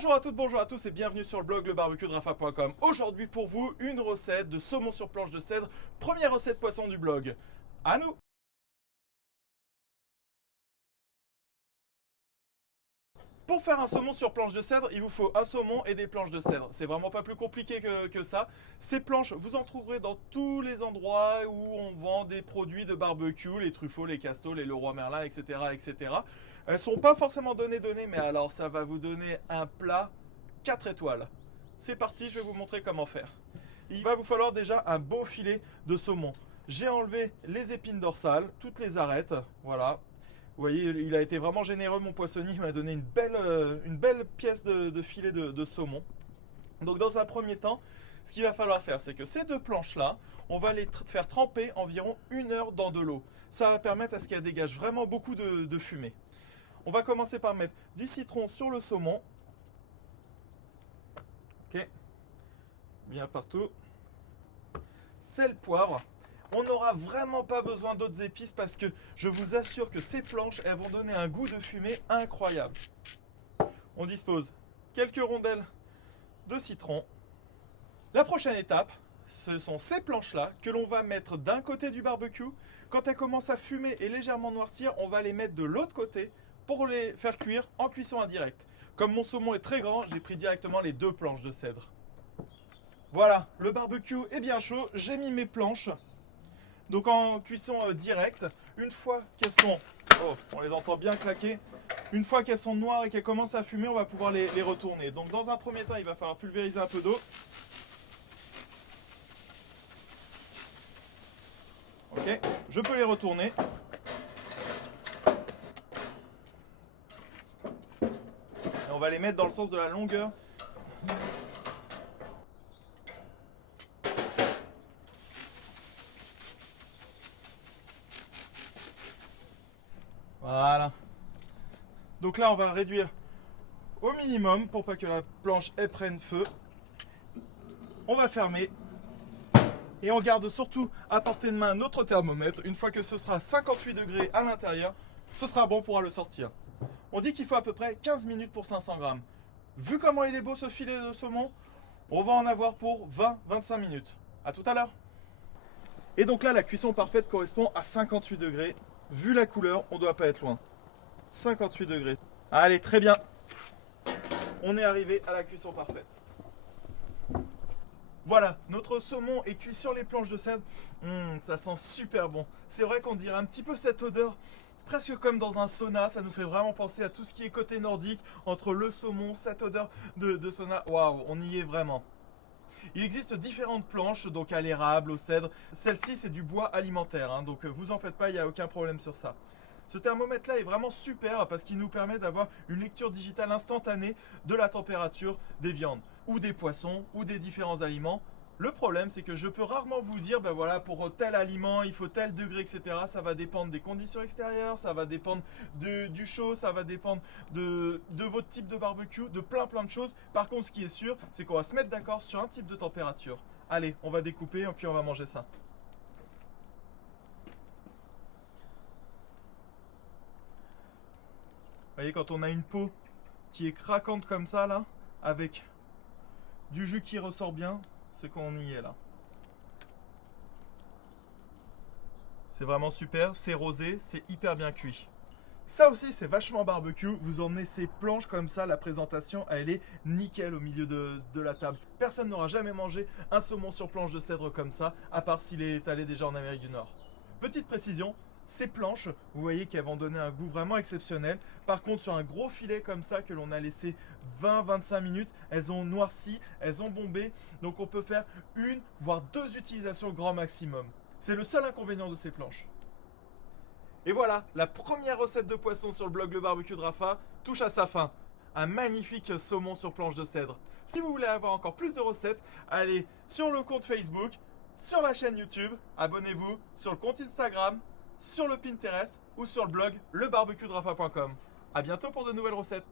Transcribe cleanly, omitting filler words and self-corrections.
Bonjour à toutes, bonjour à tous et bienvenue sur le blog lebarbecuedrafa.com. Aujourd'hui pour vous, une recette de saumon sur planche de cèdre, première recette poisson du blog. À nous! Pour faire un saumon sur planche de cèdre, il vous faut un saumon et des planches de cèdre. C'est vraiment pas plus compliqué que ça. Ces planches, vous en trouverez dans tous les endroits où on vend des produits de barbecue, les Truffaut, les Casto, les Leroy Merlin, etc., etc. Elles sont pas forcément données, mais alors ça va vous donner un plat 4 étoiles. C'est parti, je vais vous montrer comment faire. Il va vous falloir déjà un beau filet de saumon. J'ai enlevé les épines dorsales, toutes les arêtes, voilà. Vous voyez, il a été vraiment généreux, mon poissonnier. Il m'a donné une belle pièce de filet de saumon. Donc dans un premier temps, ce qu'il va falloir faire, c'est que ces deux planches-là, on va les faire tremper environ 1 heure dans de l'eau. Ça va permettre à ce qu'elles dégagent vraiment beaucoup de fumée. On va commencer par mettre du citron sur le saumon. Ok, bien partout. Sel, poivre. On n'aura vraiment pas besoin d'autres épices parce que je vous assure que ces planches, elles vont donner un goût de fumée incroyable. On dispose quelques rondelles de citron. La prochaine étape, ce sont ces planches-là que l'on va mettre d'un côté du barbecue. Quand elles commencent à fumer et légèrement noircir, on va les mettre de l'autre côté pour les faire cuire en cuisson indirecte. Comme mon saumon est très grand, j'ai pris directement les deux planches de cèdre. Voilà, le barbecue est bien chaud. J'ai mis mes planches. Donc en cuisson directe, une fois qu'elles sont, oh, on les entend bien claquer, une fois qu'elles sont noires et qu'elles commencent à fumer, on va pouvoir les retourner. Donc dans un premier temps, il va falloir pulvériser un peu d'eau. Ok, je peux les retourner. Et on va les mettre dans le sens de la longueur. Voilà. Donc là, on va réduire au minimum pour pas que la planche elle prenne feu. On va fermer. Et on garde surtout à portée de main notre thermomètre. Une fois que ce sera 58 degrés à l'intérieur, ce sera bon, on pourra le sortir. On dit qu'il faut à peu près 15 minutes pour 500 grammes. Vu comment il est beau ce filet de saumon, on va en avoir pour 20-25 minutes. A tout à l'heure. Et donc là, la cuisson parfaite correspond à 58 degrés. Vu la couleur, on ne doit pas être loin. 58 degrés. Allez, très bien. On est arrivé à la cuisson parfaite. Voilà, notre saumon est cuit sur les planches de cèdre. Ça sent super bon. C'est vrai qu'on dirait un petit peu cette odeur, presque comme dans un sauna. Ça nous fait vraiment penser à tout ce qui est côté nordique, entre le saumon, cette odeur de sauna. Waouh, on y est vraiment. Il existe différentes planches, donc à l'érable, au cèdre. Celle-ci, c'est du bois alimentaire, hein, donc vous en faites pas, il n'y a aucun problème sur ça. Ce thermomètre-là est vraiment super parce qu'il nous permet d'avoir une lecture digitale instantanée de la température des viandes, ou des poissons, ou des différents aliments. Le problème, c'est que je peux rarement vous dire, ben voilà, pour tel aliment, il faut tel degré, etc. Ça va dépendre des conditions extérieures, ça va dépendre du chaud, ça va dépendre de votre type de barbecue, de plein de choses. Par contre, ce qui est sûr, c'est qu'on va se mettre d'accord sur un type de température. Allez, on va découper et puis on va manger ça. Vous voyez, quand on a une peau qui est craquante comme ça, là, avec du jus qui ressort bien, c'est qu'on y est là. C'est vraiment super, c'est rosé, c'est hyper bien cuit. Ça aussi, c'est vachement barbecue. Vous emmenez ces planches comme ça, la présentation, elle est nickel au milieu de la table. Personne n'aura jamais mangé un saumon sur planche de cèdre comme ça, à part s'il est allé déjà en Amérique du Nord. Petite précision, ces planches, vous voyez qu'elles vont donner un goût vraiment exceptionnel. Par contre, sur un gros filet comme ça que l'on a laissé 20-25 minutes, elles ont noirci, elles ont bombé. Donc on peut faire une, voire deux utilisations grand maximum. C'est le seul inconvénient de ces planches. Et voilà, la première recette de poisson sur le blog Le Barbecue de Rafa touche à sa fin. Un magnifique saumon sur planche de cèdre. Si vous voulez avoir encore plus de recettes, allez sur le compte Facebook, sur la chaîne YouTube, abonnez-vous, sur le compte Instagram, sur le Pinterest ou sur le blog lebarbecuedrafa.com. A bientôt pour de nouvelles recettes.